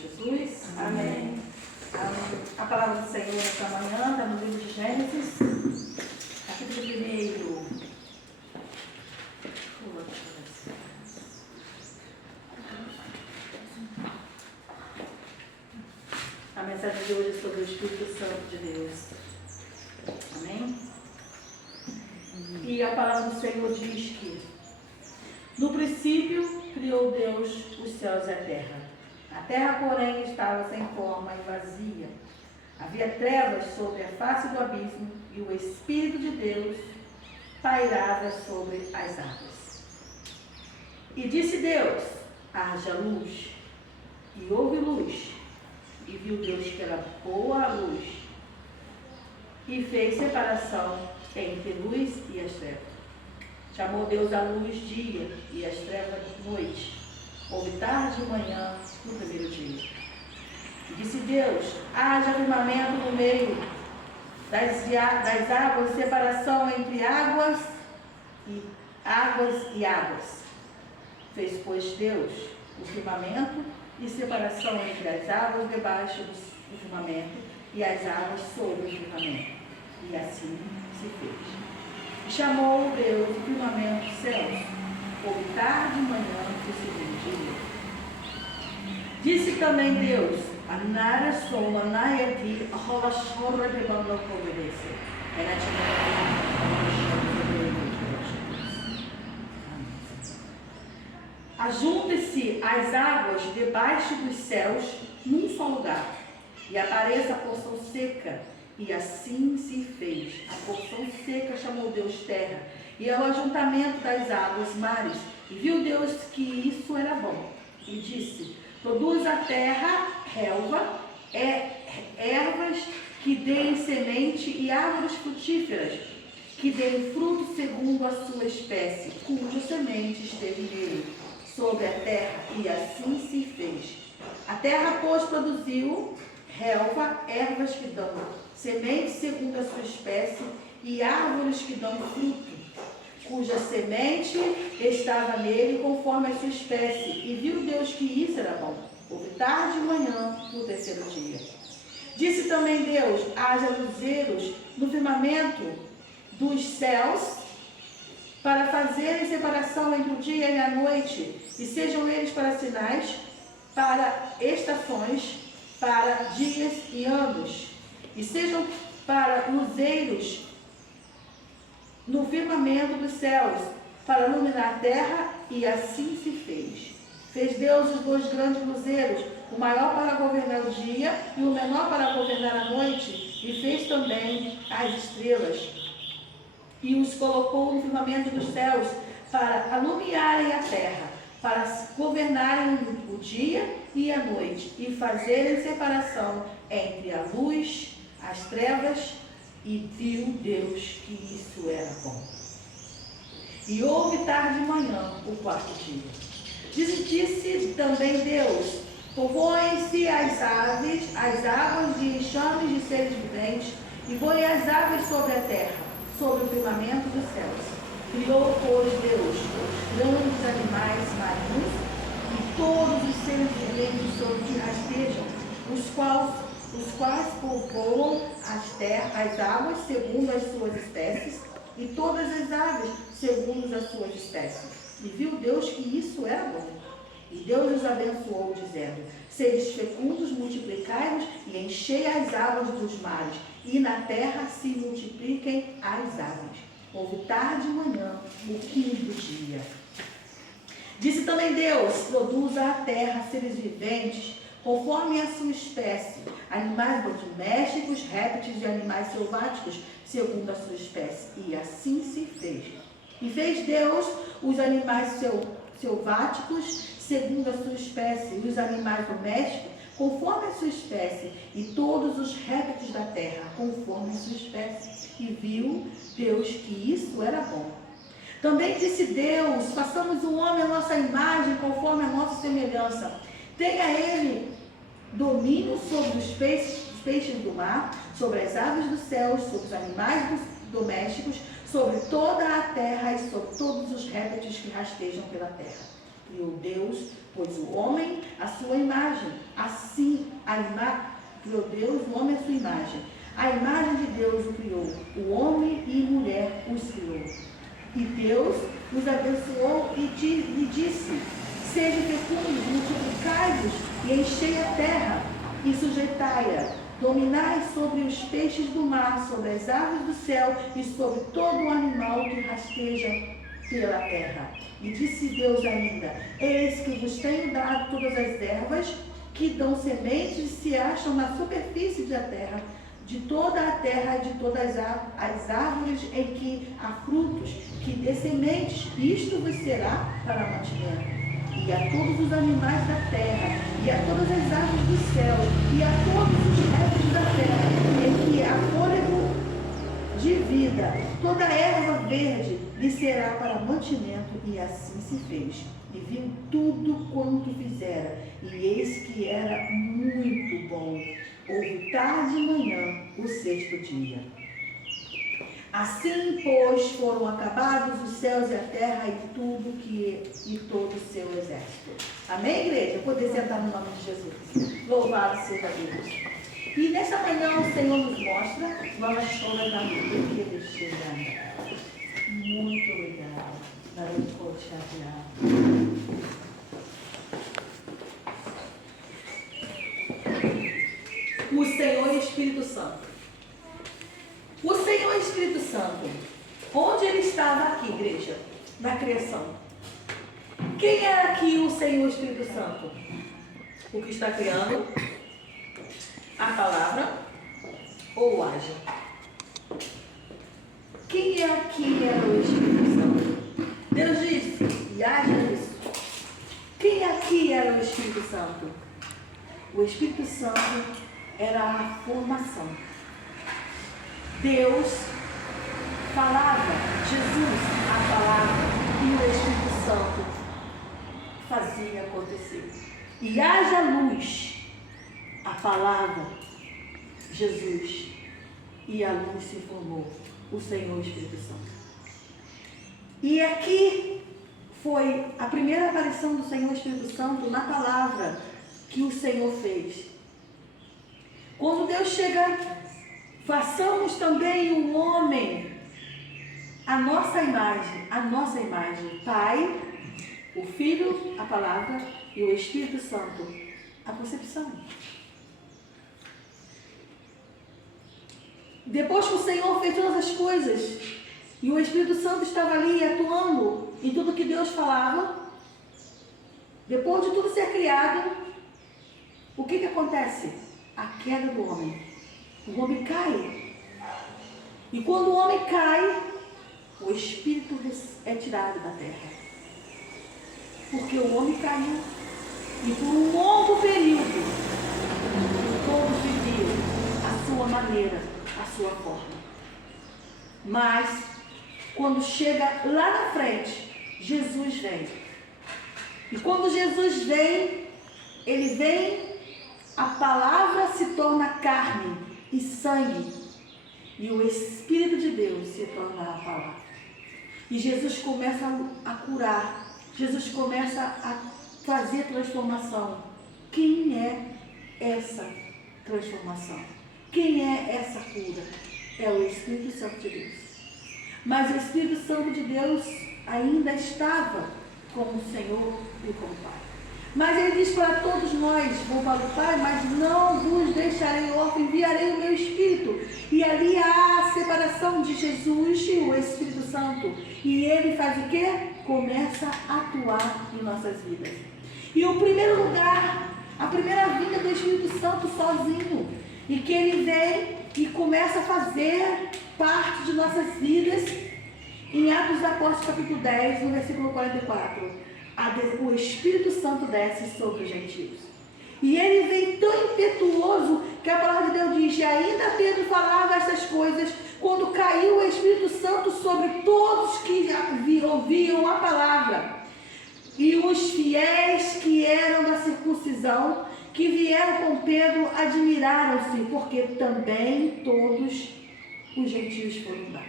Jesus. Amém. A palavra do Senhor esta manhã está no livro de Gênesis, capítulo 1. A mensagem de hoje é sobre o Espírito Santo de Deus. Amém? E a palavra do Senhor diz que no princípio criou Deus os céus e a terra. A terra, porém, estava sem forma e vazia. Havia trevas sobre a face do abismo e o Espírito de Deus pairava sobre as águas. E disse Deus: haja luz. E houve luz. E viu Deus que era boa a luz. E fez separação entre luz e as trevas. Chamou Deus a luz dia e as trevas noite. Houve tarde e manhã no primeiro dia. E disse Deus: haja firmamento no meio das águas, separação entre águas e águas. Fez, pois, Deus o firmamento e separação entre as águas debaixo do firmamento e as águas sobre o firmamento. E assim se fez. E chamou Deus o firmamento dos céus. Houve tarde e manhã do segundo dia. Disse também Deus: Anara soma naedi rola de bando obedece. Ajunte-se as águas debaixo dos céus num só lugar, e apareça a porção seca. E assim se fez. A porção seca chamou Deus terra, e ao ajuntamento das águas mares. E viu Deus que isso era bom. E disse: produz a terra relva, ervas que deem semente e árvores frutíferas, que deem fruto segundo a sua espécie, cuja semente esteve nele, sobre a terra. E assim se fez. A terra, pois, produziu relva, ervas que dão semente segundo a sua espécie e árvores que dão fruto, cuja semente estava nele conforme a sua espécie. E viu Deus que isso era bom. Houve tarde e manhã no terceiro dia. Disse também Deus: haja luzeiros no firmamento dos céus, para fazerem separação entre o dia e a noite, e sejam eles para sinais, para estações, para dias e anos, e sejam para luzeiros no firmamento dos céus, para iluminar a terra. E assim se fez. Fez Deus os dois grandes luzeiros, o maior para governar o dia e o menor para governar a noite, e fez também as estrelas, e os colocou no firmamento dos céus, para alumiarem a terra, para governarem o dia e a noite, e fazerem separação entre a luz, as trevas. E viu Deus que isso era bom. E houve tarde e manhã o quarto dia. Disse também Deus: povoem-se as aves, as águas de enxames de seres viventes, e voem as aves sobre a terra, sobre o firmamento dos céus. Criou, pois, Deus os grandes animais marinhos e todos os seres viventes sobre que rastejam, os quais povoam as águas segundo as suas espécies, e todas as aves segundo as suas espécies. E viu Deus que isso era bom. E Deus os abençoou, dizendo: sedes fecundos, multiplicai-vos e enchei as águas dos mares, e na terra se multipliquem as aves. Houve tarde e manhã o quinto dia. Disse também Deus: produza a terra seres viventes, conforme a sua espécie, animais domésticos, répteis e animais selváticos, segundo a sua espécie. E assim se fez. E fez Deus os animais selváticos, segundo a sua espécie, e os animais domésticos, conforme a sua espécie, e todos os répteis da terra, conforme a sua espécie. E viu Deus que isso era bom. Também disse Deus: façamos o homem à nossa imagem, conforme a nossa semelhança. Tenha ele domínio sobre os peixes do mar, sobre as aves dos céus, sobre os animais domésticos, sobre toda a terra e sobre todos os répteis que rastejam pela terra. Criou Deus, pois o homem, à sua imagem, assim Criou Deus o homem à sua imagem. A imagem de Deus o criou. O homem e mulher os criou. E Deus os abençoou e lhe disse: sejam fecundos, multiplicai-vos e enchei a terra e sujeitai-a. Dominai sobre os peixes do mar, sobre as aves do céu e sobre todo o animal que rasteja pela terra. E disse Deus ainda: eis que vos tenho dado todas as ervas que dão sementes e se acham na superfície da terra, de toda a terra e de todas as árvores em que há frutos, que dê sementes, isto vos será para mantimento. E a todos os animais da terra, e a todas as aves do céu, e a todos os répteis da terra, em que há fôlego de vida, toda erva verde lhe será para mantimento, e assim se fez. E viu tudo quanto fizera, e eis que era muito bom. Houve tarde e manhã o sexto dia. Assim, pois, foram acabados os céus e a terra e todo o seu exército. Amém, igreja? Poder sentar no nome de Jesus. Louvado seja Deus. E nessa manhã o Senhor nos mostra novas formas da vida que Ele chega. Muito obrigada. O Senhor e o Espírito Santo. O Senhor Espírito Santo, onde Ele estava aqui, igreja? Na criação. Quem era aqui o Senhor Espírito Santo? O que está criando? A palavra ou o haja? Quem aqui era o Espírito Santo? Deus disse, e haja isso. Quem aqui era o Espírito Santo? O Espírito Santo era a formação. Deus falava, Jesus, a palavra, e o Espírito Santo fazia acontecer. E haja luz, a palavra, Jesus, e a luz se formou, o Senhor Espírito Santo. E aqui foi a primeira aparição do Senhor Espírito Santo na palavra que o Senhor fez. Quando Deus chega, façamos também o homem a nossa imagem, Pai, o Filho, a palavra, e o Espírito Santo, a concepção. Depois que o Senhor fez todas as coisas, e o Espírito Santo estava ali atuando em tudo que Deus falava, depois de tudo ser criado, o que acontece? A queda do homem. O homem cai. E quando o homem cai, o Espírito é tirado da terra. Porque o homem caiu. E por um longo período, todos viviam a sua maneira, a sua forma. Mas, quando chega lá na frente, Jesus vem. E quando Jesus vem, Ele vem, a palavra se torna carne e sangue, e o Espírito de Deus se torna a palavra. E Jesus começa a curar, Jesus começa a fazer transformação. Quem é essa transformação? Quem é essa cura? É o Espírito Santo de Deus. Mas o Espírito Santo de Deus ainda estava com o Senhor e com o Pai. Mas Ele diz para todos nós, vou para o Pai, mas não vos deixarei órfãos, enviarei o meu Espírito. E ali há a separação de Jesus e o Espírito Santo. E Ele faz o quê? Começa a atuar em nossas vidas. E o primeiro lugar, a primeira vinda do Espírito Santo sozinho. E que Ele vem e começa a fazer parte de nossas vidas. Em Atos dos Apóstolos, capítulo 10, no versículo 44. O Espírito Santo desce sobre os gentios. E ele vem tão impetuoso que a palavra de Deus diz, e ainda Pedro falava essas coisas, quando caiu o Espírito Santo sobre todos que ouviam a palavra. E os fiéis que eram da circuncisão, que vieram com Pedro, admiraram-se, porque também todos os gentios foram dados.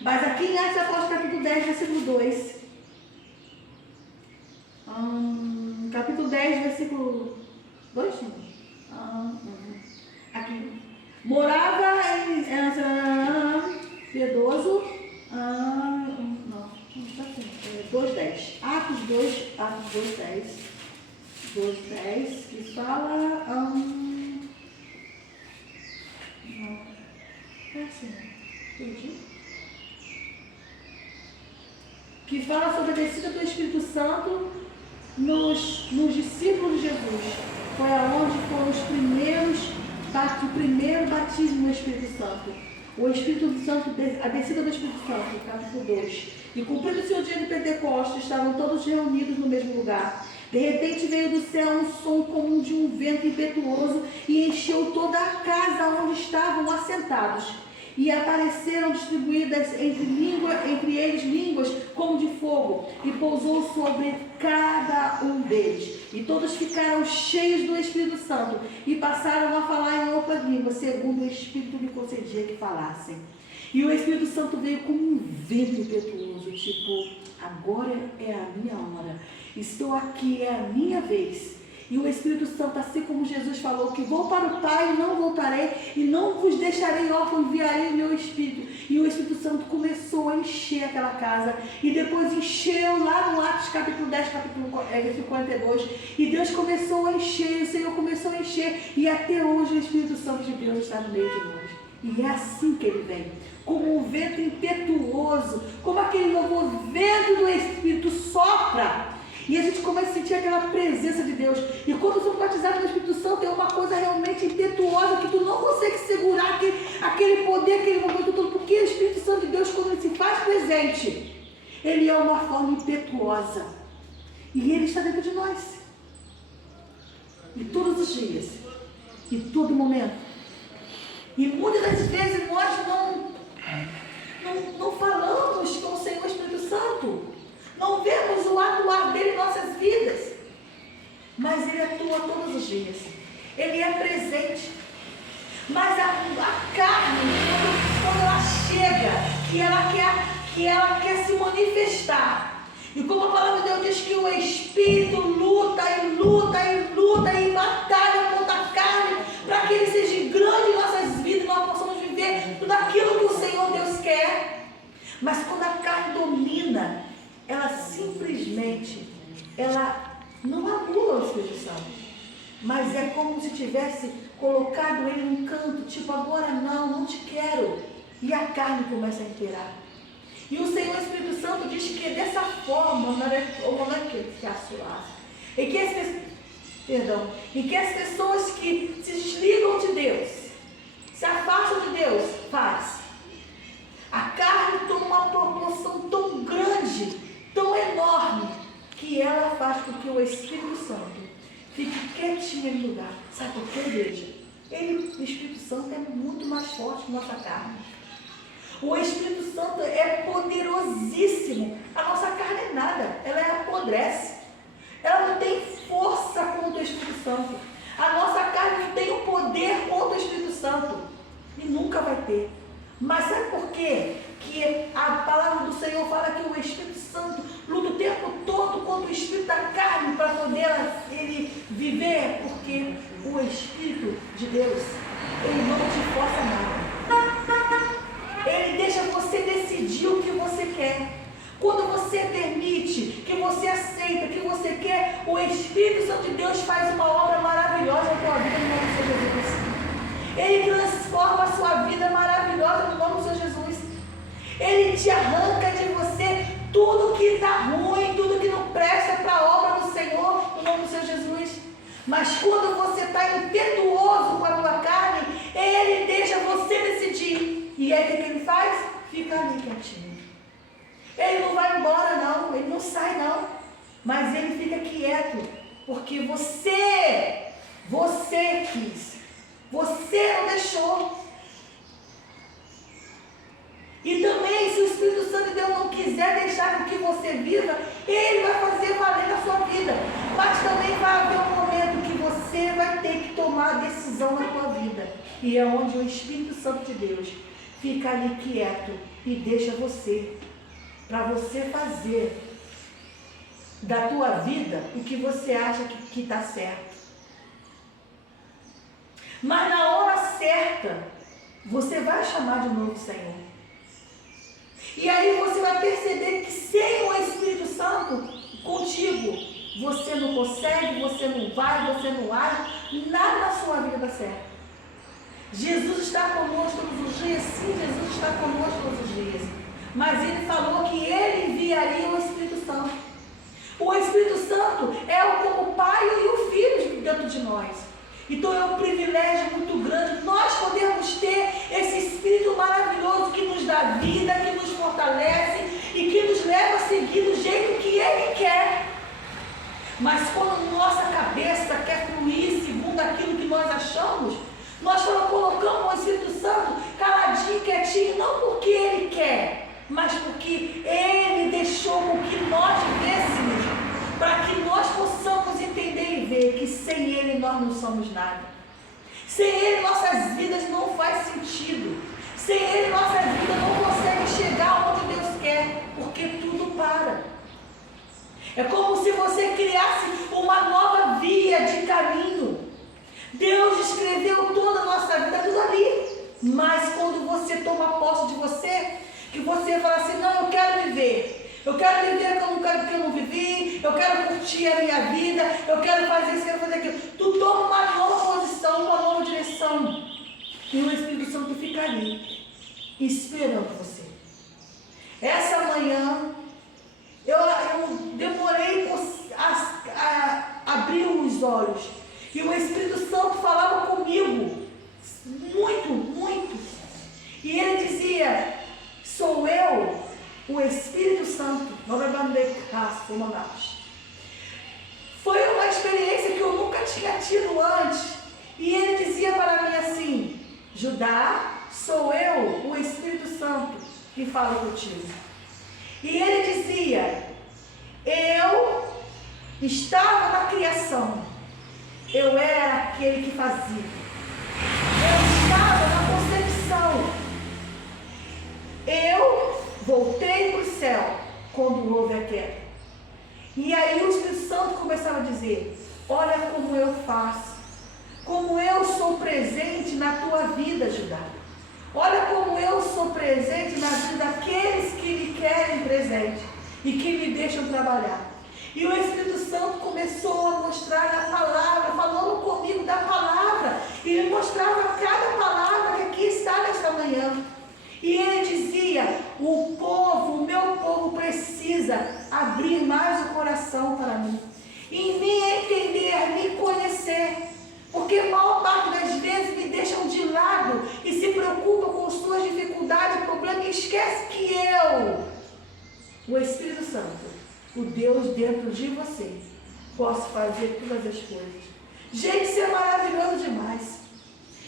Mas aqui em Atos dos Apóstolos, capítulo 10, versículo 2... capítulo 10, versículo 2, 2:10, que fala... não, é assim, entendi. Que fala sobre a descida do Espírito Santo nos discípulos de Jesus. Foi aonde foram o primeiro batismo no Espírito Santo. O Espírito Santo, a descida do Espírito Santo, capítulo 2. E cumprindo-se o dia de Pentecostes, estavam todos reunidos no mesmo lugar. De repente veio do céu um som como de um vento impetuoso e encheu toda a casa onde estavam assentados. E apareceram distribuídas entre eles línguas como de fogo, e pousou sobre cada um deles. E todos ficaram cheios do Espírito Santo, e passaram a falar em outra língua, segundo o Espírito lhe concedia que falassem. E o Espírito Santo veio como um vento impetuoso, tipo, agora é a minha hora, estou aqui, é a minha vez. E o Espírito Santo, assim como Jesus falou, que vou para o Pai e não voltarei, e não vos deixarei órfãos, enviarei o meu Espírito. E o Espírito Santo começou a encher aquela casa, e depois encheu lá no Atos capítulo 10, versículo 42, e Deus começou a encher, o Senhor começou a encher, e até hoje o Espírito Santo de Deus está no meio de nós. E é assim que ele vem, como um vento impetuoso, como aquele novo vento do Espírito sopra. E a gente começa a sentir aquela presença de Deus. E quando somos batizados no Espírito Santo, é uma coisa realmente impetuosa, que tu não consegue segurar aquele poder, aquele momento todo. Porque o Espírito Santo de Deus, quando ele se faz presente, ele é uma forma impetuosa. E ele está dentro de nós. E todos os dias. E todo momento. E muitas das vezes nós não falamos com o Senhor Espírito Santo. Não vemos o atuar dele em nossas vidas. Mas ele atua todos os dias. Ele é presente. Mas a carne, quando ela chega, que ela quer se manifestar. E como a palavra de Deus diz que o Espírito luta e batalha contra a carne, para que ele seja grande em nossas vidas e nós possamos viver tudo aquilo que o Senhor Deus quer. Mas quando a carne domina, ela simplesmente, ela não anula o Espírito Santo, mas é como se tivesse colocado ele num canto, tipo, agora não te quero, e a carne começa a imperar. E o Senhor Espírito Santo diz que é dessa forma, em que as pessoas que se desligam de Deus, se afastam de Deus, a carne toma uma proporção tão grande, tão enorme, que ela faz com que o Espírito Santo fique quietinho no lugar. Sabe por quê, igreja? O Espírito Santo é muito mais forte que nossa carne. O Espírito Santo é poderosíssimo. A nossa carne é nada, ela apodrece. Ela não tem força contra o Espírito Santo. A nossa carne não tem o poder contra o Espírito Santo. E nunca vai ter. Mas sabe por quê? Que a palavra do Senhor fala que o Espírito Santo luta o tempo todo contra o espírito da carne para poder ele viver, porque o Espírito de Deus, ele não te força nada. Ele deixa você decidir o que você quer. Quando você permite, que você aceita, que você quer, o Espírito Santo de Deus faz uma obra maravilhosa na tua vida no nome do Senhor Jesus. Ele transforma a sua vida maravilhosa no nome do Senhor Jesus. Ele te arranca de você tudo que está ruim, tudo que não presta para a obra do Senhor, no nome do Senhor Jesus. Mas quando você está impetuoso com a tua carne, ele deixa você decidir. E aí o que ele faz? Fica ali quietinho. Ele não vai embora não, ele não sai não. Mas ele fica quieto, porque você quis. Você não deixou. E também, se o Espírito Santo de Deus não quiser deixar que você viva, ele vai fazer valer na sua vida. Mas também vai haver um momento que você vai ter que tomar a decisão na tua vida. E é onde o Espírito Santo de Deus fica ali quieto e deixa você, para você fazer da tua vida o que você acha que está certo. Mas na hora certa, você vai chamar de novo o Senhor. E aí você vai perceber que sem o Espírito Santo contigo, você não consegue, você não vai, você não age, nada na sua vida dá certo. Jesus está conosco todos os dias, sim, Jesus está conosco todos os dias. Mas Ele falou que Ele enviaria o Espírito Santo. O Espírito Santo é como o Pai e o Filho dentro de nós. Então é um privilégio muito grande nós podemos ter esse Espírito maravilhoso que nos dá vida, que nos fortalece e que nos leva a seguir do jeito que Ele quer. Mas quando nossa cabeça quer fluir segundo aquilo que nós achamos, nós colocamos o Espírito Santo caladinho, quietinho, não porque Ele quer, mas porque Ele deixou com que nós vivêssemos, para que nós possamos entender e ver que sem Ele nós não somos nada. Sem Ele nossas vidas não faz sentido. Sem Ele nossa vida não consegue chegar onde Deus quer, porque tudo para. É como se você criasse uma nova via de caminho. Deus escreveu toda a nossa vida, tudo ali. Mas quando você toma posse de você, que você fala assim, não, eu quero viver. Eu quero viver que eu não vivi, eu quero curtir a minha vida, eu quero fazer isso, quero fazer aquilo. Tu toma uma nova posição, uma nova direção. E o Espírito Santo fica ali, esperando você. Essa manhã, eu demorei a abrir os olhos. E o Espírito Santo falava comigo, muito, muito. E ele dizia, sou eu, o Espírito Santo. Foi uma experiência que eu nunca tinha tido antes. E ele dizia para mim assim, Judá, sou eu, o Espírito Santo, que fala contigo. E ele dizia, eu estava na criação. Eu era aquele que fazia. Eu estava na concepção. Eu voltei para o céu quando houve a queda. E aí o Espírito Santo começava a dizer, olha como eu faço. Como eu sou presente na tua vida, Judá. Olha como eu sou presente na vida daqueles que me querem presente e que me deixam trabalhar. E o Espírito Santo começou a mostrar a palavra, falando comigo da palavra. E ele mostrava cada palavra que aqui está nesta manhã. E ele dizia, o meu povo precisa abrir mais o coração para mim. E me entender, me conhecer. Porque a maior parte das vezes me deixam de lado e se preocupam com suas dificuldades, problemas e esquece que eu, o Espírito Santo, o Deus dentro de você, posso fazer todas as coisas. Gente, isso é maravilhoso demais.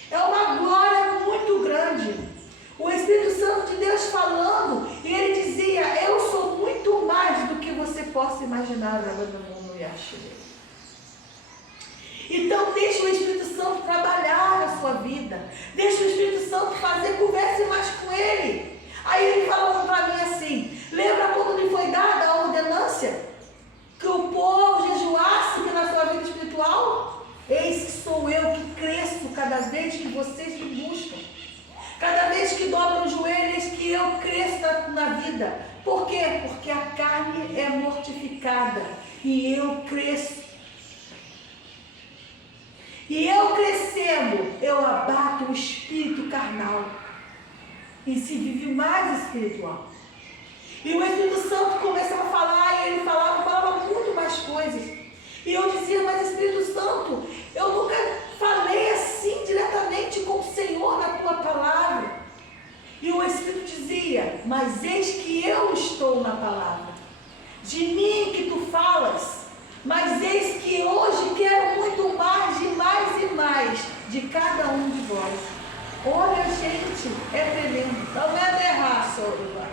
É uma glória muito grande. O Espírito Santo de Deus falando, e ele dizia, eu sou muito mais do que você possa imaginar. Então deixa o Espírito Santo trabalhar na sua vida. Deixa o Espírito Santo fazer, converse mais com ele. Aí ele falou para mim assim, lembra quando lhe foi dada a ordenância? Que o povo jejuasse pela sua vida espiritual? Eis que sou eu que cresço cada vez que vocês me buscam. Cada vez que dobram o joelho, eis que eu cresço na vida. Por quê? Porque a carne é mortificada e eu cresço. E eu crescendo, eu abato o espírito carnal. E se vive mais espiritual. E o Espírito Santo começava a falar, e ele falava muito mais coisas. E eu dizia, mas Espírito Santo, eu nunca falei assim diretamente com o Senhor na tua palavra. E o Espírito dizia, mas eis que eu estou na palavra. De mim que tu falas, mas eis que hoje quero muito mais e mais de cada um de vós. Olha, gente, é tremendo. Não é derrar sobre nós.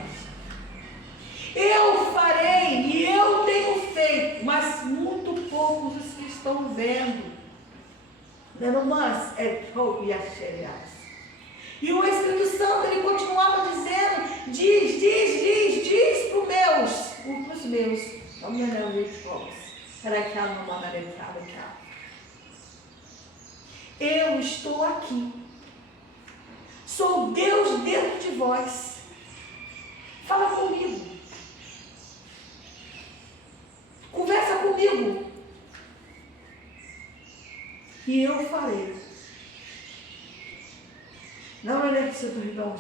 Eu farei e eu tenho feito, mas muito poucos os que estão vendo. E o Espírito Santo, ele continuava dizendo, diz para os meus. Eu estou aqui. Sou Deus dentro de vós. Fala comigo. Conversa comigo. e eu farei. Não é que do irmão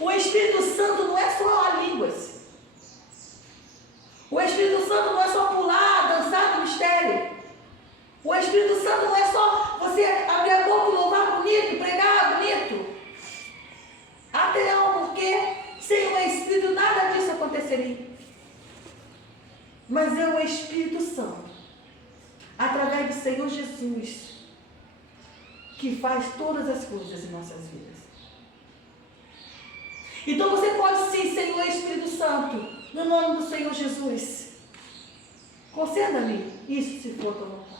o Espírito Santo não é só falar línguas. O Espírito Santo não é só pular, dançar no mistério. O Espírito Santo não é só você abrir a boca e louvar bonito, pregar bonito. Até não, porque sem o Espírito nada disso aconteceria. Mas é o Espírito Santo, através do Senhor Jesus, que faz todas as coisas em nossas vidas. Então você pode sim, Senhor Espírito Santo, no nome do Senhor Jesus. Conceda-me isso se for tua vontade.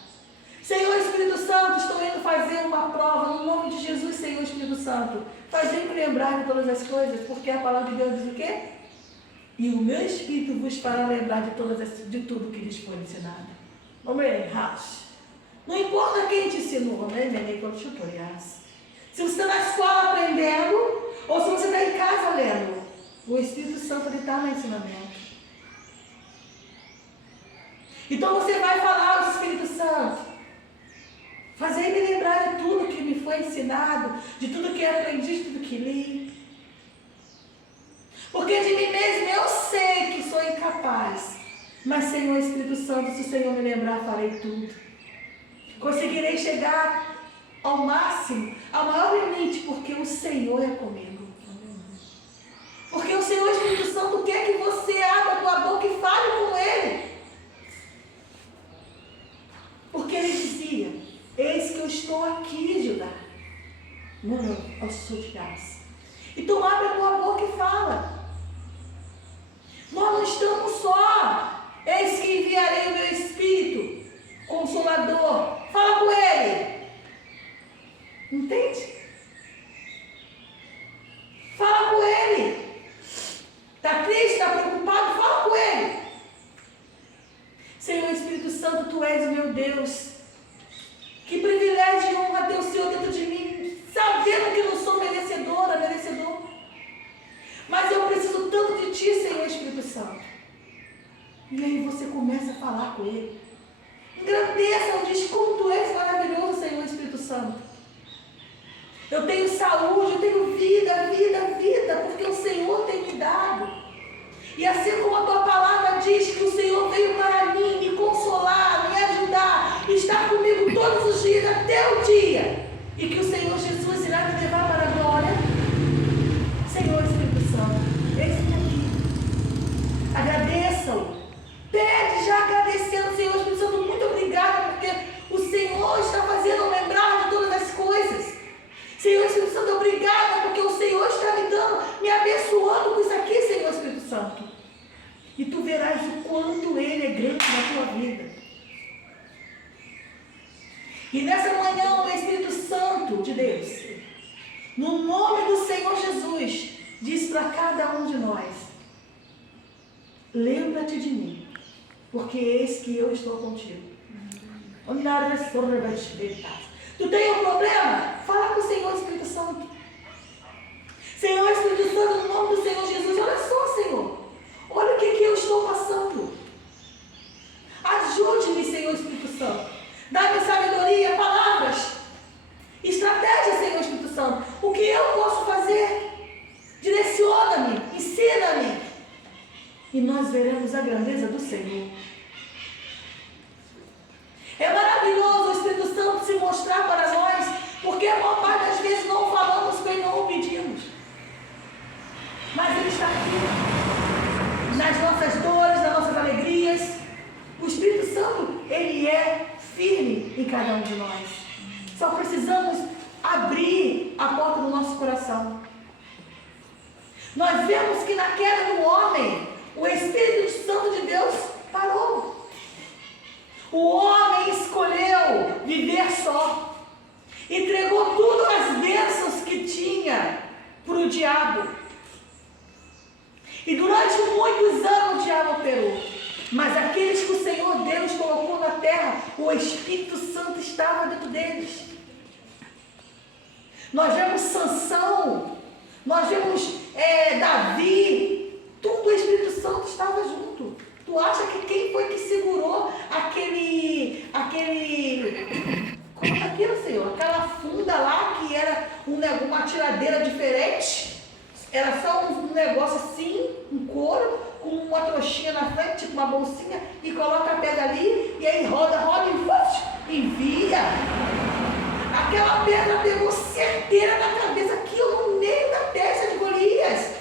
Senhor Espírito Santo, estou indo fazer uma prova no nome de Jesus, Senhor Espírito Santo. Fazei-me lembrar de todas as coisas, porque a palavra de Deus diz o quê? E o meu Espírito vos fará lembrar de tudo que lhes foi ensinado. Amém, Rash. Não importa quem te ensinou, né? Se você está na escola aprendendo, ou se você está em casa lendo, o Espírito Santo está no ensinamento. Então você vai falar ao Espírito Santo, fazei-me lembrar de tudo que me foi ensinado, de tudo que aprendi, de tudo que li. Porque de mim mesmo eu sei que sou incapaz. Mas, Senhor Espírito Santo, se o Senhor me lembrar, farei tudo. Conseguirei chegar ao máximo, ao maior limite, porque o Senhor é comigo. Porque o Senhor Espírito Santo quer que você abra a tua boca e fale com Ele. Porque Ele dizia, eis que eu estou aqui, Judá. Não, eu sou de graça. Então abre a tua boca e fala. Nós não estamos só. Eis que enviarei o meu Espírito Consolador. Fala com Ele. Entende? Fala com Ele. Está triste, está preocupado? Fala com Ele. Senhor Espírito Santo, Tu és o meu Deus. Que privilégio e honra ter o Senhor dentro de mim, sabendo que não sou merecedora, merecedor. Mas eu preciso tanto de Ti, Senhor Espírito Santo. E aí você começa a falar com Ele. Engrandeça, diz como Tu és maravilhoso, Senhor Espírito Santo. Eu tenho saúde, eu tenho vida, porque o Senhor tem me dado. E assim como a Tua palavra diz que o Senhor veio para mim, me consolar, me ajudar, estar comigo todos os dias, até o dia, e que o Senhor Jesus irá me levar para a glória. Senhor Espírito Santo, eis-me aqui. Agradeça-o. Pede já agradecendo, Senhor Espírito Santo, muito obrigada, porque o Senhor está fazendo lembrar de todas as coisas. Senhor Espírito Santo, obrigada, porque o Senhor está me dando, me abençoando com isso aqui, Senhor Espírito Santo. E tu verás o quanto Ele é grande na tua vida. E nessa manhã, o Espírito Santo de Deus, no nome do Senhor Jesus, diz para cada um de nós: lembra-te de mim, porque eis que eu estou contigo. Tu tem um problema? Fala com o Senhor Espírito Santo. Senhor Espírito Santo, no nome do Senhor Jesus, olha só, Senhor, olha o que eu estou passando. Ajude-me, Senhor Espírito Santo. Dá-me sabedoria, palavras, estratégia, Senhor Espírito Santo. O que eu posso fazer? Direciona-me, ensina-me. E nós veremos a grandeza do Senhor. É maravilhoso o Espírito Santo se mostrar para nós, porque a maior parte das vezes não falamos com Ele, não o pedimos. Mas Ele está aqui, nas nossas dores, nas nossas alegrias. O Espírito Santo, Ele é firme em cada um de nós. Só precisamos abrir a porta do nosso coração. Nós vemos que na queda do homem, o Espírito Santo de Deus parou. O homem escolheu viver só. Entregou tudo as bênçãos que tinha para o diabo. E durante muitos anos o diabo operou. Mas aqueles que o Senhor Deus colocou na terra, o Espírito Santo estava dentro deles. Nós vemos Sansão, nós vemos Davi, tudo o Espírito Santo estava junto. Tu acha que quem foi que segurou aquele uma tiradeira diferente. Era só um negócio assim, um couro, com uma trouxinha na frente, tipo uma bolsinha, e coloca a pedra ali, e aí roda e envia. Aquela pedra pegou certeira na cabeça, aquilo no meio da testa de Golias.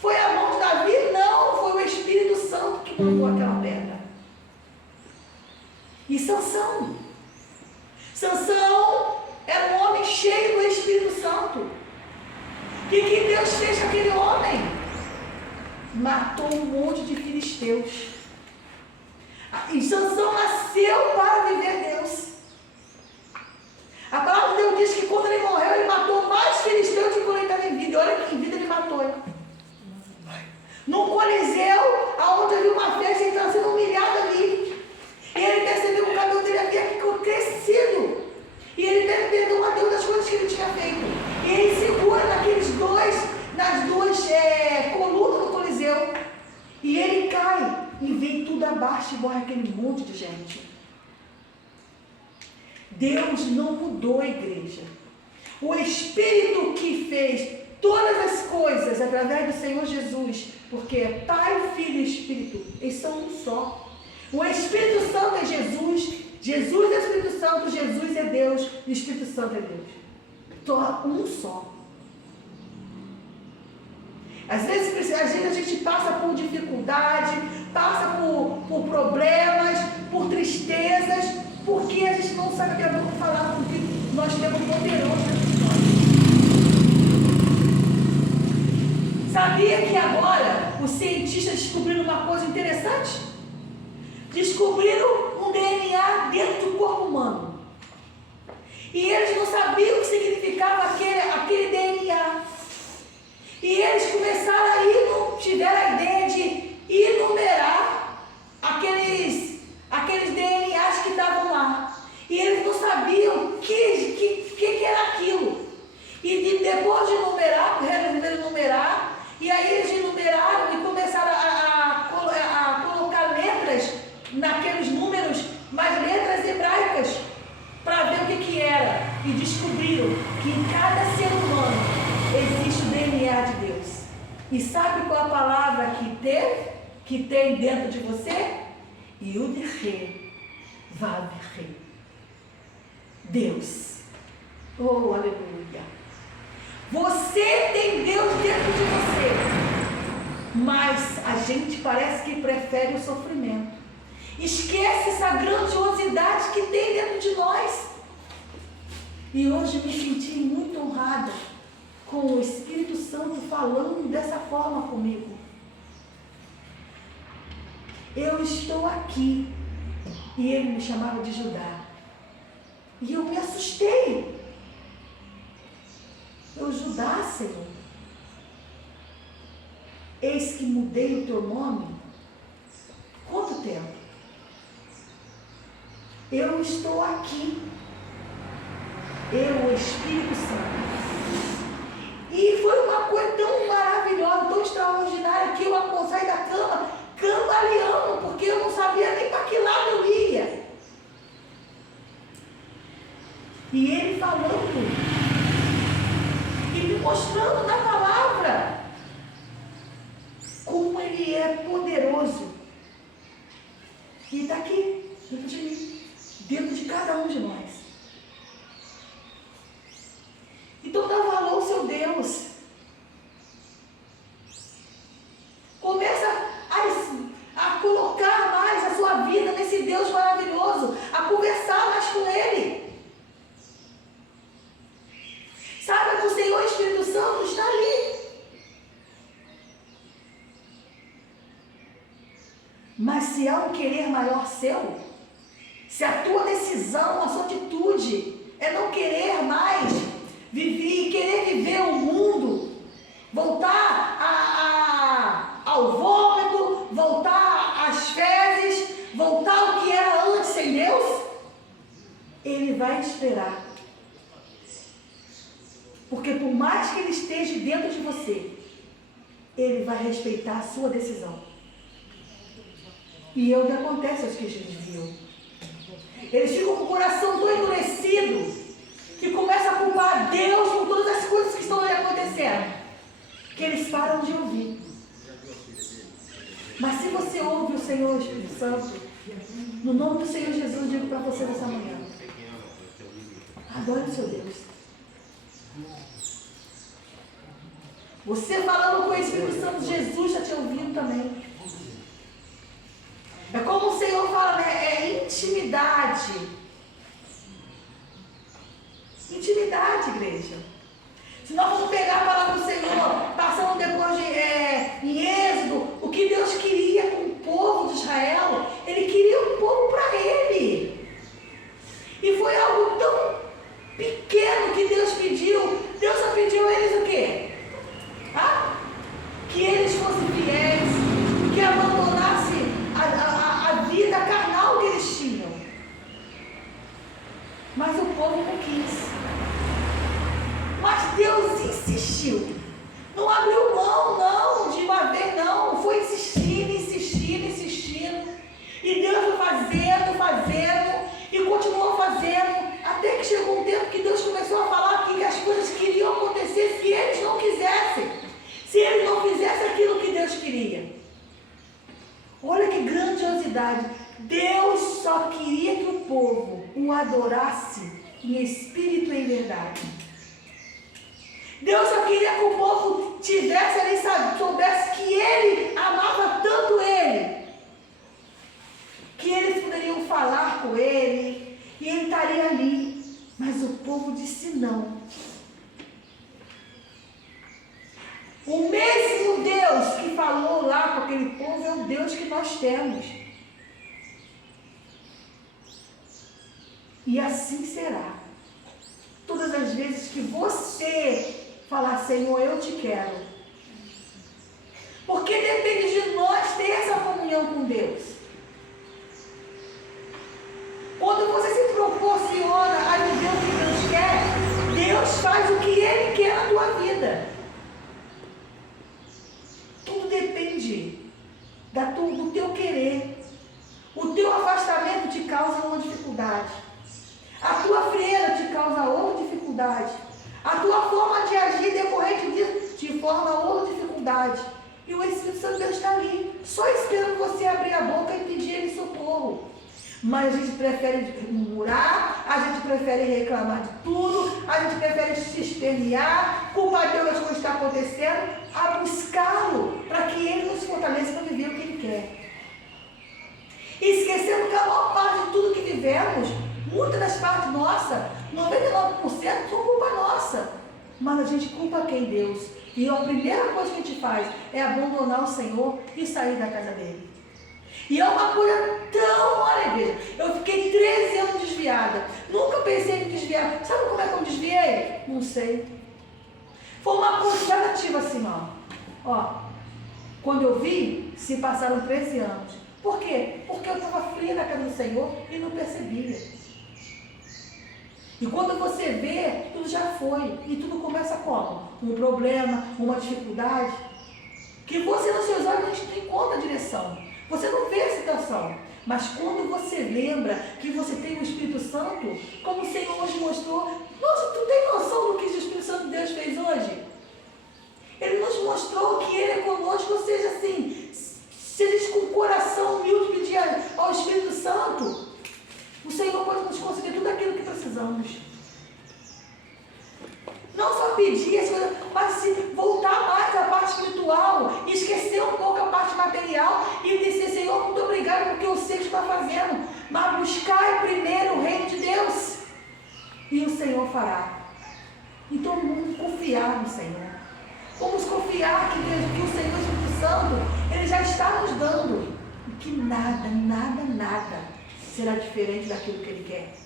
Foi a mão de Davi? Não, foi o Espírito Santo que mandou aquela pedra. E Sansão era um homem cheio do Espírito Santo. O que Deus fez com aquele homem? Matou um monte de filisteus. E Sansão nasceu para viver Deus. A palavra de Deus diz que quando ele morreu, ele matou mais filisteus do que quando ele estava em vida. E olha que em vida ele matou. Num coliseu, onde havia uma festa, ele estava sendo humilhado ali. E ele percebeu que o cabelo dele havia crescido. E ele deve perdoar a Deus das coisas que ele tinha feito. E ele segura nas duas colunas do coliseu. E ele cai e vem tudo abaixo e morre aquele monte de gente. Deus não mudou a igreja. O Espírito que fez todas as coisas através do Senhor Jesus, porque é Pai, Filho e Espírito, eles são um só. O Espírito Santo é Jesus, Jesus é o Espírito Santo, Jesus é Deus e o Espírito Santo é Deus. Torna um só. Às vezes a gente passa por dificuldade, passa por problemas, por tristezas, porque a gente não sabe o que vamos falar, porque nós temos poderoso dentro de nós. Sabia que agora os cientistas descobriram uma coisa interessante? Descobriram um DNA dentro do corpo humano. E eles não sabiam o que significava aquele DNA. E eles começaram tiveram a ideia de enumerar aqueles DNAs que estavam lá. E eles não sabiam o que era aquilo. E depois de enumerar, resolveram enumerar, e aí eles enumeraram e começaram a colocar letras naqueles números, mas letras hebraicas, para ver o que era. E descobriram que em cada ser humano existe o DNA de Deus. E sabe qual a palavra que tem dentro de você? Yud-He, Vav-He. Deus. Oh, aleluia. Você tem Deus dentro de você. Mas a gente parece que prefere o sofrimento. Esquece essa grandiosidade que tem dentro de nós. E hoje me senti muito honrada com o Espírito Santo falando dessa forma comigo. Eu estou aqui. E ele me chamava de Judá. E eu me assustei. Eu, Judá, Senhor. Eis que mudei o teu nome. Quanto tempo? Eu estou aqui. Eu, o Espírito Santo. E foi uma coisa tão maravilhosa, tão extraordinária, que eu saí da cama cambaleando, porque eu não sabia nem para que lado eu ia. E ele falando, e me mostrando na palavra, como ele é poderoso. E está aqui, dentro de mim, dentro de cada um de nós. Então dá valor ao seu Deus. Começa a colocar mais a sua vida nesse Deus maravilhoso, a conversar mais com Ele. Saiba que o Senhor Espírito Santo está ali. Mas se há um querer maior seu, se a tua decisão, a sua atitude é não querer mais querer viver o mundo, voltar ao vômito, voltar às fezes, voltar ao que era antes sem Deus, Ele vai esperar. Porque por mais que Ele esteja dentro de você, Ele vai respeitar a sua decisão. E é o que acontece aos que desviam. Eles ficam com o coração tão endurecido que começam a culpar Deus por todas as coisas que estão ali acontecendo, que eles param de ouvir. Mas se você ouve o Senhor Espírito Santo, no nome do Senhor Jesus, eu digo para você nessa manhã: adore o seu Deus. Você falando com o Espírito Santo, Jesus está te ouvindo também. É como o Senhor fala, né? É intimidade. Intimidade, igreja. Se nós vamos pegar a palavra do Senhor, passando depois em Êxodo, o que Deus queria com o povo de Israel, Ele queria um povo para Ele. E foi algo tão pequeno que Deus pediu. Deus só pediu a eles o quê? Que eles fossem fiéis, que abandonassem a vida carnal que eles tinham. Mas o povo não quis. Mas Deus insistiu. Não abriu mão, não, de uma vez, não. Foi insistindo, insistindo, insistindo. E Deus foi fazendo, e continuou fazendo, até que chegou um tempo que Deus começou a falar que as coisas queriam acontecer se eles não quisessem. Se eles não fizessem aquilo que Deus queria. Olha que grandiosidade. Deus só queria que o povo o adorasse em espírito e em verdade. Deus só queria que o povo tivesse ali, soubesse que Ele amava tanto Ele, que eles poderiam falar com Ele, e Ele estaria ali. Mas o povo disse não. O mesmo Deus que falou lá com aquele povo é o Deus que nós temos. E assim será. Todas as vezes que você falar: Senhor, eu te quero. Porque depende de nós ter essa comunhão com Deus. Quando você se proporciona a viver o que Deus quer, Deus faz o que Ele quer na tua vida. Tudo depende do teu querer. O teu afastamento te causa uma dificuldade. A tua frieza te causa outra dificuldade. A tua forma de agir decorrente disso te forma outra dificuldade. E o Espírito Santo de Deus está ali, só esperando você abrir a boca e pedir Ele socorro. Mas a gente prefere murmurar, a gente prefere reclamar de tudo, a gente prefere se espernear, culpar Deus das coisas que estão acontecendo, a buscá-lo para que Ele nos fortaleça para viver o que Ele quer. E esquecendo que a maior parte de tudo que vivemos, muitas das partes nossas, 99% são culpa nossa. Mas a gente culpa quem? Deus. E a primeira coisa que a gente faz é abandonar o Senhor e sair da casa dele. E é uma coisa tão, olha, igreja, eu fiquei 13 anos desviada. Nunca pensei em me desviar. Sabe como é que eu desviei? Não sei. Foi uma coisa gradativa assim, ó. Quando eu vi, se passaram 13 anos. Por quê? Porque eu estava fria na casa do Senhor e não percebia. E quando você vê, tudo já foi. E tudo começa como? Um problema, uma dificuldade. Que você, nos seus olhos, não tem conta a direção. Você não vê a situação. Mas quando você lembra que você tem o Espírito Santo, como o Senhor hoje mostrou, nossa, tu tem noção do que o Espírito Santo de Deus fez hoje? Ele nos mostrou que Ele é conosco, ou seja, assim, se a gente com o coração humilde pedir ao Espírito Santo, o Senhor pode nos conceder tudo aquilo que precisamos. Não só pedir as coisas, mas se voltar mais à parte espiritual, esquecer um pouco a parte material e dizer: Senhor, muito obrigado porque eu sei o que está fazendo, mas buscar primeiro o reino de Deus e o Senhor fará. Então vamos confiar no Senhor. Vamos confiar que o Senhor Espírito Santo, Ele já está nos dando, e que nada será diferente daquilo que Ele quer.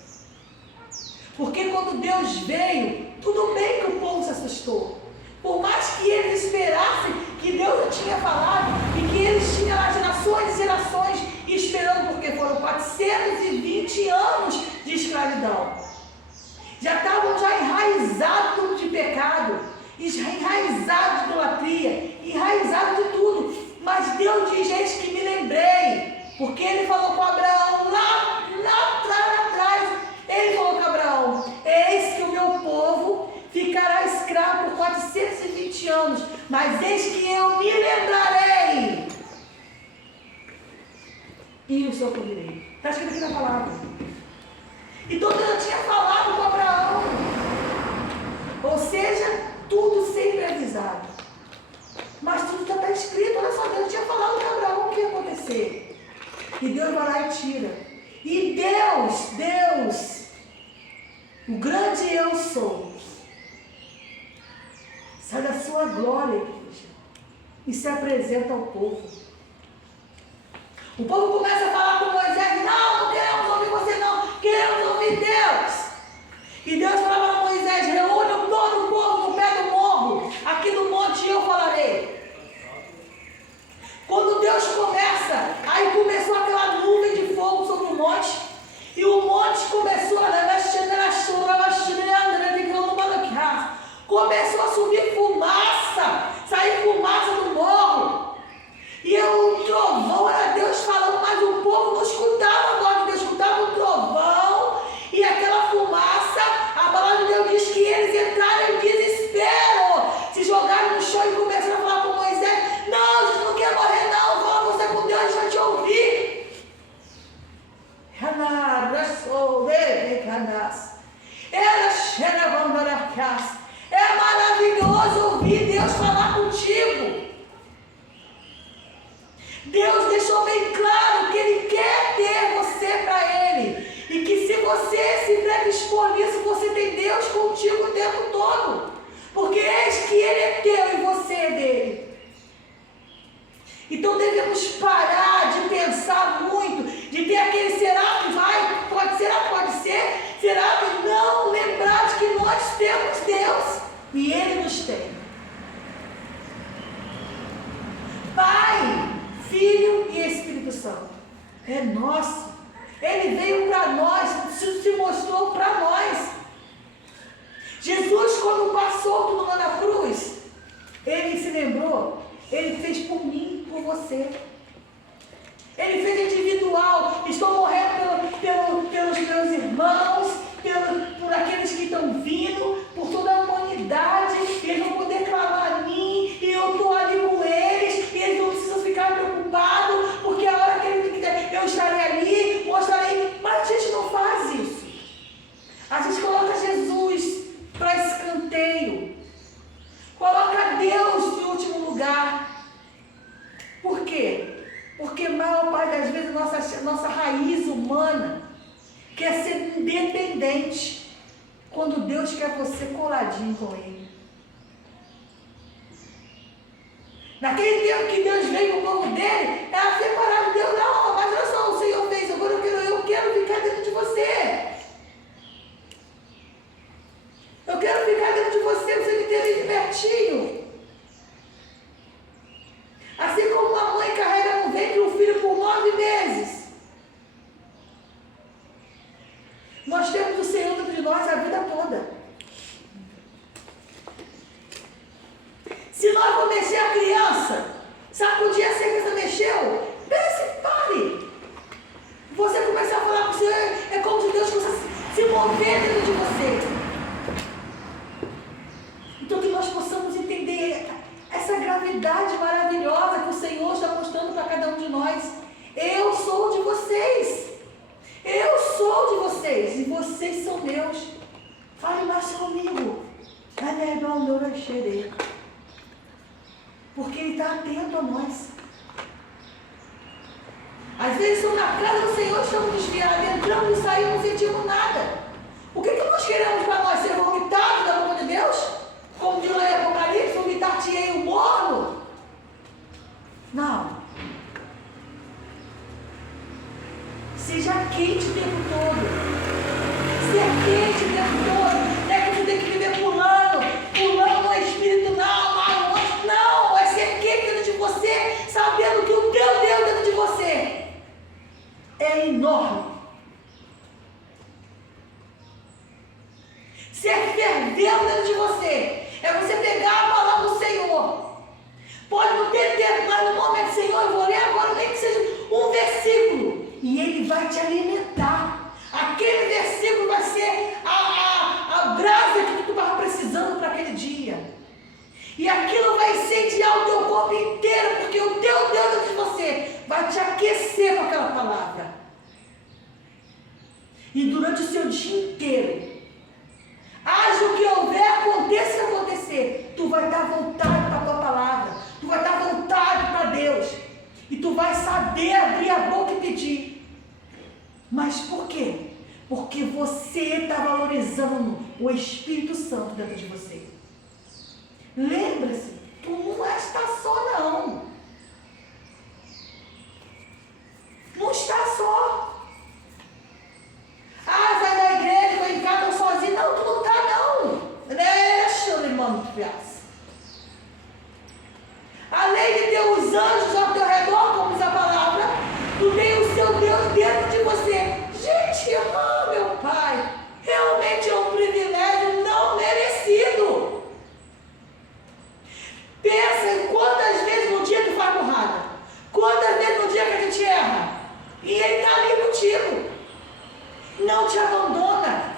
Porque quando Deus veio, tudo bem que o povo se assustou. Por mais que eles esperassem que Deus já tinha falado, e que eles tinham lá gerações e gerações esperando, porque foram 420 anos de escravidão. Já estavam enraizados de pecado, enraizados de idolatria, enraizados de tudo. Mas Deus diz: eis que me lembrei, porque Ele falou com Abraão lá atrás. Ele falou com Abraão: eis que o meu mas eis que eu me lembrarei e o socorrerei. Está escrito aqui na palavra. Então Deus tinha falado com Abraão. Ou seja, tudo sempre avisado. Mas tudo já está escrito. Olha só, Deus tinha falado com Abraão o que ia acontecer. E Deus vai lá e tira. E Deus, o grande eu sou, sai da sua glória, igreja, e se apresenta ao povo. O povo começa a falar com Moisés: não queremos ouvir você não, queremos ouvir Deus. E Deus falava a Moisés: reúne todo o povo no pé do morro, aqui no monte eu falarei. Quando Deus começa, aí começou aquela nuvem de fogo sobre o monte, e o monte começou a subir fumaça, sair fumaça do morro, e o trovão era Deus falando, mas o povo não escutava a voz de Deus, escutava o trovão e aquela fumaça. A palavra de Deus diz que eles entraram em desespero, se jogaram no chão e começaram a falar com Moisés: não, a gente não quer morrer não, fala você com Deus, a gente vai te ouvir. É maravilhoso ouvir Deus falar contigo. Deus deixou bem claro que Ele quer ter você para Ele, e que se você se predispor nisso, você tem Deus contigo o tempo todo, porque eis que Ele é teu e você é dele. Então devemos parar de pensar muito, de ter aquele será que vai, pode ser, será que não, lembrar de que nós temos Deus e Ele nos tem. Pai, Filho e Espírito Santo, é nosso. Ele veio para nós, se mostrou para nós. Jesus, quando passou tudo lá na cruz, Ele se lembrou, Ele fez por mim, por você. Ele fez individual. Estou morrendo pelos meus irmãos, por aqueles que estão vindo, por toda a humanidade. Eles vão poder clamar a mim, e eu estou ali com eles, e eles não precisam ficar preocupados, porque a hora que eu estarei ali, mostrarei. Mas a gente não faz isso. A gente coloca Jesus para escanteio, coloca Deus em último lugar. Por quê? Porque a maior parte das vezes nossa raiz humana quer ser independente, quando Deus quer você coladinho com Ele. Naquele tempo que Deus veio com o povo dele, era separado. Deus: não, mas olha só, o Senhor fez, agora eu quero ficar dentro de você. Eu quero ficar dentro de você, você me teve de pertinho. Assim como uma mãe carrega no ventre um filho por 9 meses. Nós temos o Senhor dentro de nós a vida toda. Se nós vamos mexer a criança, sacudir a criança mexeu, desce, pare. Você começa a falar com o Senhor, é como se Deus fosse se mover dentro de você. Então que nós possamos entender essa gravidade maravilhosa que o Senhor está mostrando para cada um de nós. Eu sou de vocês. Eu sou de vocês. E vocês são meus. Fale mais comigo. Porque Ele está atento a nós. Às vezes estamos na casa do Senhor, estamos desviados, entramos e saímos, não sentimos nada. O que nós queremos para nós? Ser vomitados da boca de Deus? Como diz lá em Apocalipse, vomitar-te-ei o morno? Não. Seja quente o tempo todo. Ser quente o tempo todo. Não é que você tem que viver pulando no espírito, não. É ser quente dentro de você, sabendo que o teu Deus dentro de você é enorme. Ser fervendo dentro de você é você pegar a palavra do Senhor. Pode não ter tempo, mas no momento, Senhor, eu vou ler agora, nem que seja um versículo, e Ele vai te alimentar. Aquele versículo vai ser a brasa que tu estava precisando para aquele dia. E aquilo vai incendiar o teu corpo inteiro, porque o teu Deus dentro de você vai te aquecer com aquela palavra. E durante o seu dia inteiro, haja o que houver, aconteça o que acontecer, tu vai estar voltado para a tua palavra, tu vai estar voltado para Deus, e tu vai saber abrir a boca e pedir. Mas por quê? Porque você está valorizando o Espírito Santo dentro de você. Lembre-se, tu não está só não. Não está só. Ah, vai na igreja, vai em casa, tô sozinho. Não, tu não está não. Deixa o irmão de graça. Além de ter os anjos ao teu redor, como diz a palavra, tu tem o seu Deus dentro de você. Gente, meu Pai, realmente é um privilégio não merecido. Pensa em quantas vezes no dia tu faz burrada, quantas vezes no dia que a gente erra, e Ele está ali contigo. Não te abandona,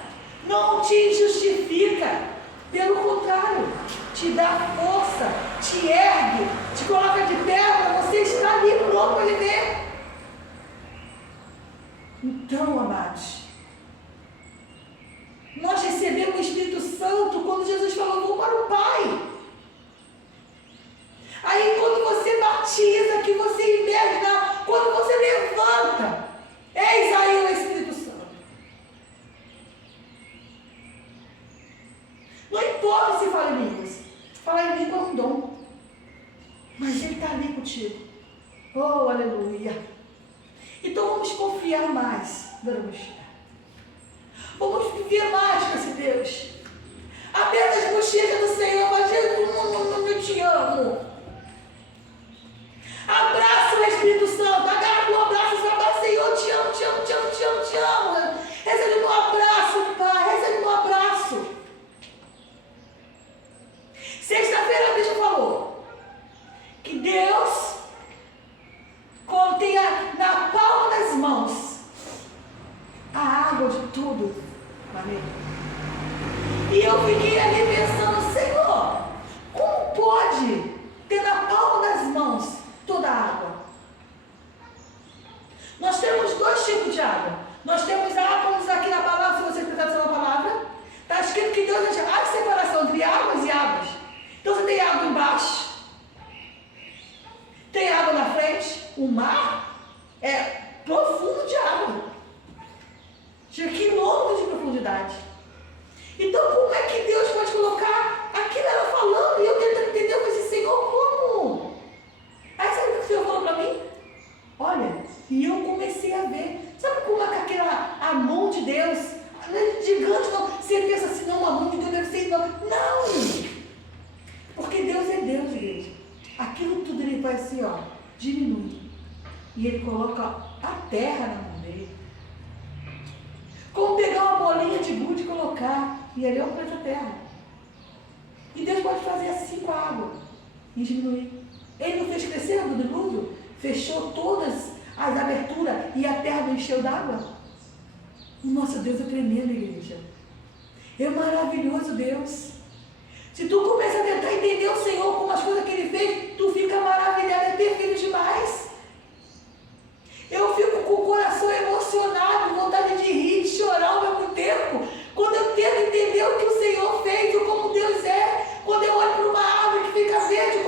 não te justifica, pelo contrário, te dá força, te ergue, te coloca de pé para você estar ali pronto para viver. Então, amados, nós recebemos o Espírito Santo quando Jesus falou, vou para o Pai. Aí quando você batiza, que você imerge, quando você levanta, eis aí o Espírito Santo. Não importa se fala em línguas, falar em língua é um dom, mas Ele está ali contigo. Oh, aleluia! Então vamos confiar mais, vamos viver mais com esse Deus. Aperta as bochechas do Senhor, mas Jesus, eu te amo. Abraça o Espírito Santo, agarra o abraço, você abraça, Senhor, te amo, te amo, te amo, te amo, te amo. Recebe um abraço, Pai, recebe um abraço. Sexta-feira a Bíblia falou que Deus contém na palma das mãos a água de tudo. Amém? E eu fiquei ali pensando, Senhor, como pode ter na palma das mãos toda a água? Nós temos dois tipos de água. Nós temos a água, vamos aqui na palavra, se você prestar atenção na palavra, está escrito que Deus há separação entre águas e águas. Então você tem água embaixo, tem água na frente. O mar é profundo de água, de quilômetros de profundidade. Então como é que Deus pode colocar aquilo ela falando e eu tentando entender? Eu falei assim, Senhor, como? Aí sabe o que o Senhor falou para mim? Olha, e eu comecei a ver, sabe como é que a mão de Deus, não é gigante não, você pensa assim, não, a mão de Deus deve ser enorme. Não, porque Deus é Deus, igreja. Aquilo tudo Ele vai assim, ó, diminui. E Ele coloca a terra na mão dele. Como pegar uma bolinha de gude e colocar, e ali é o planeta Terra. E Deus pode fazer assim com a água e diminuir. Ele não fez crescer do dilúvio? Fechou todas as aberturas e a terra não encheu d'água? O nosso Deus é tremendo, igreja. É maravilhoso Deus. Se tu começa a tentar entender o Senhor com as coisas que Ele fez, tu fica maravilhado, é perfeito demais. Eu fico com o coração emocionado, vontade de rir, de chorar ao mesmo tempo, quando eu tento entender o que o Senhor fez, ou como Deus é, quando eu olho para uma árvore que fica verde,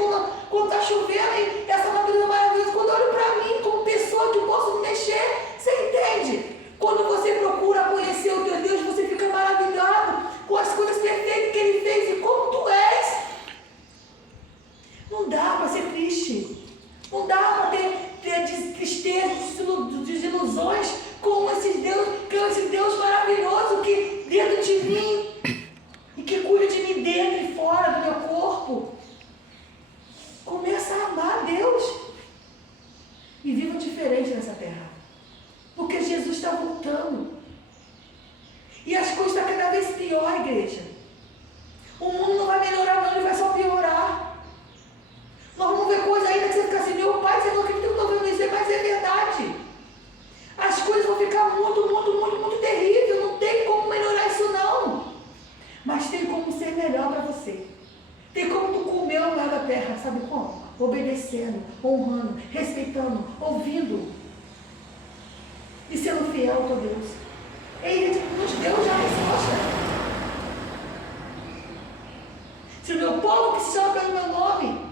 quando está chovendo, e essa natureza maravilhosa, quando eu olho para mim como pessoa que eu posso me mexer, você entende? Quando você procura conhecer o teu Deus, você fica maravilhado com as coisas perfeitas que Ele fez e como tu és. Não dá para ser triste, não dá para ter tristeza, desilusões com esse Deus maravilhoso que dentro de mim e que cuida de mim dentro e fora do meu corpo. Começa a amar Deus e viva diferente nessa terra, porque Jesus está voltando e as coisas estão cada vez pior, igreja. O mundo não vai melhorar não, ele vai só piorar. Nós vamos ver coisa ainda que você fica assim, meu pai, você não acredita que eu estou vendo isso, mas é verdade. As coisas vão ficar muito terríveis, não tem como melhorar isso não. Mas tem como ser melhor para você. Tem como tu comer obedecendo, honrando, respeitando, ouvindo e sendo fiel ao teu Deus. Ele nos deu já a resposta. Se o meu povo que se chama pelo meu nome.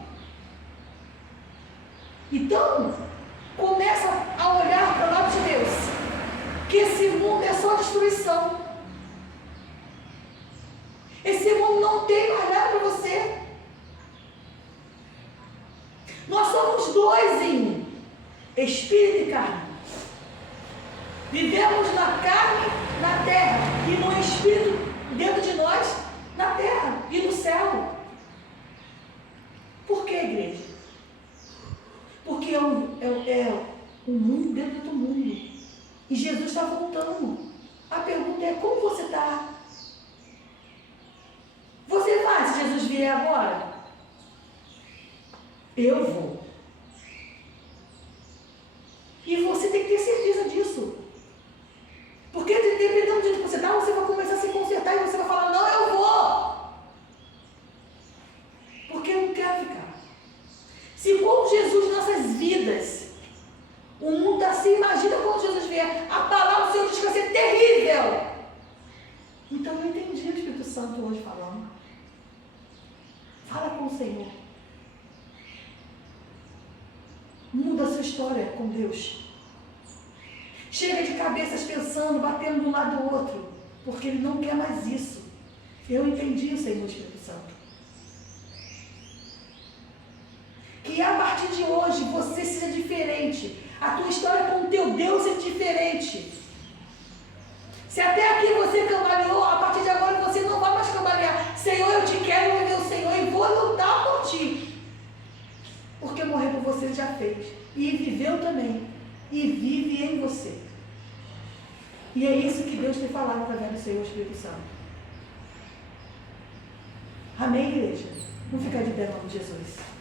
Então, começa a olhar para o lado de Deus, que esse mundo é só destruição. Esse mundo não tem mais nada para você. Nós somos dois em um, espírito e carne. Vivemos na carne, na terra, e no espírito dentro de nós, na terra e no céu. Por que, igreja? Porque é um mundo dentro do mundo. E Jesus está voltando. A pergunta é: como você está? Você vai se Jesus vier agora? Eu vou. E você tem que ter certeza disso. Porque dependendo de onde você está, você vai começar a se consertar e você vai falar: não, eu vou. Porque eu não quero ficar. Se com Jesus nossas vidas, o mundo está assim, imagina quando Jesus vier, a palavra do Senhor diz que vai ser terrível. Então eu entendi o Espírito Santo hoje falando. Fala com o Senhor. Muda a sua história com Deus. Chega de cabeças pensando, batendo de um lado do outro, porque Ele não quer mais isso. Eu entendi o Senhor Espírito Santo. Que a partir de hoje você seja diferente. A tua história com o teu Deus seja diferente. Se até aqui você cambaleou, a partir de agora você não vai mais cambalear. Senhor, eu te quero, eu viver o Senhor e vou lutar por ti. Porque morrer por você Ele já fez. E viveu também. E vive em você. E é isso que Deus tem falado através do Senhor Espírito Santo. Amém, igreja? Vamos ficar de pé em nome de Jesus.